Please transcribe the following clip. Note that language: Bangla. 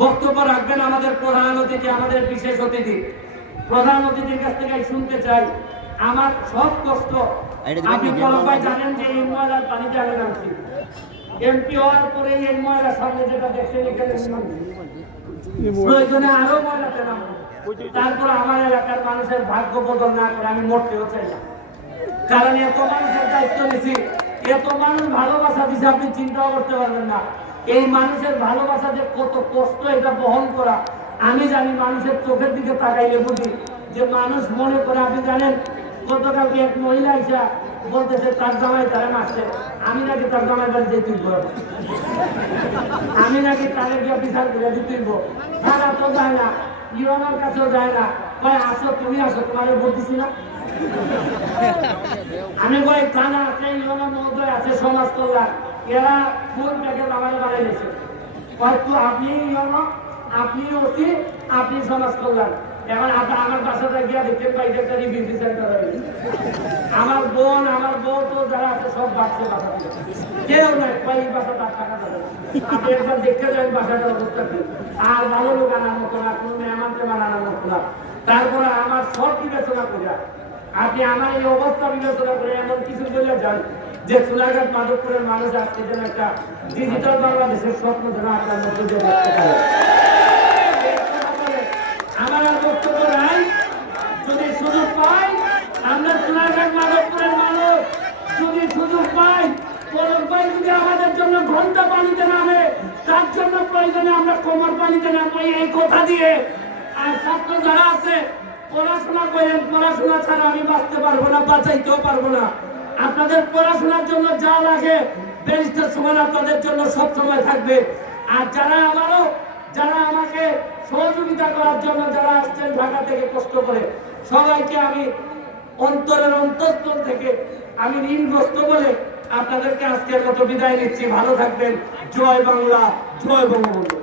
বক্তব্য রাখবেন আমাদের প্রধান অতিথি আমাদের বিশেষ অতিথি। প্রধান অতিথির কাছ থেকে শুনতে চাই। আমার সব কষ্ট আপনি কলকাতায় জানেন যে এই ময়লার পানিতে আমি নামছি। এমপি হওয়ার পরে এই ময়লা সামনে যেটা দেখছেন এখানে প্রয়োজনে আরও ময়লাতে নামবো। তারপর আমার এলাকার মানুষের ভাগ্য বদল না করে আমি মরতেও চাই না। কারণ এত মানুষের দায়িত্ব নিছি এত মানুষ ভালোবাসা দিছে আপনি চিন্তাও করতে পারবেন না। এই মানুষের ভালোবাসা যে কত কষ্ট এটা বহন করা, আমি জানি মানুষের চোখের দিকে তাকাইলে বুঝি যে মানুষ মনে করে, আপনি জানেন, গতকালকে এক মহিলা আইসা বলতেছে, তার জামাই তারা মারছে। আমি নাকি তার জামাই বাড়ি যেতে করব আমি নাকি তাদের গিয়ে বিচার করে দিতেইব তারা তো যায় না। ইউএনআর কাছেও যায় না। কয়, আসো, তুমি আসো, তোমার দিছি না? আমি কই থানা আছে ইউএনআর মহোদয় আছে, সমাজ কল্যাণ। এরা ফুল প্যাকেট আমার বাড়াই গেছে। কয় তো আপনি আপনি ওসি, আপনি সমাজ কল্যাণ। এখন আমার বাসাটা গিয়ে দেখতে পাই রিভিউ সেন্টার আমার বোন, আমার বউ তো যারা আছে, সব বাচ্চা বাসা। কেউ নাই এই বাসাটা আর টাকা দেবে। আপনি একবার দেখতে যান বাসাটার অবস্থা কি। আর ভালো লোক আনার মতো না, কোনো মেহমানকে মানানোর মতো না। তারপরে আমার সব বিবেচনা করিয়া, আপনি আমার এই অবস্থা বিবেচনা করে এমন কিছু বলে যান যে সোনাঘাট মাধবপুরের মানুষ আজকে যেন একটা ডিজিটাল বাংলাদেশের স্বপ্ন যেন আপনার মধ্যে দিয়ে পারে। আমার বক্তব্য নাই। যদি সুযোগ পাই, আমরা সোনারঘাট মানুষ। যদি সুযোগ পাই আমাদের জন্য ঘণ্টা পানিতে নামে, তার জন্য প্রয়োজনে আমরা কোমর পানিতে নামবো এই কথা দিয়ে। আর ছাত্র যারা আছে, পড়াশোনা করেন, পড়াশোনা ছাড়া আমি বাঁচতে পারব না, বাঁচাইতেও পারব না। আপনাদের পড়াশোনার জন্য যা লাগে ব্যারিস্টার সমান আপনাদের জন্য সব সময় থাকবে। আর যারা আমারও, যারা আমাকে সহযোগিতা করার জন্য যারা আসছেন ঢাকা থেকে কষ্ট করে, সবাইকে আমি অন্তরের অন্তঃস্থল থেকে আমি ঋণগ্রস্ত বলে আপনাদেরকে আজকের মতো বিদায় নিচ্ছি। ভালো থাকবেন। জয় বাংলা, জয় বঙ্গবন্ধু।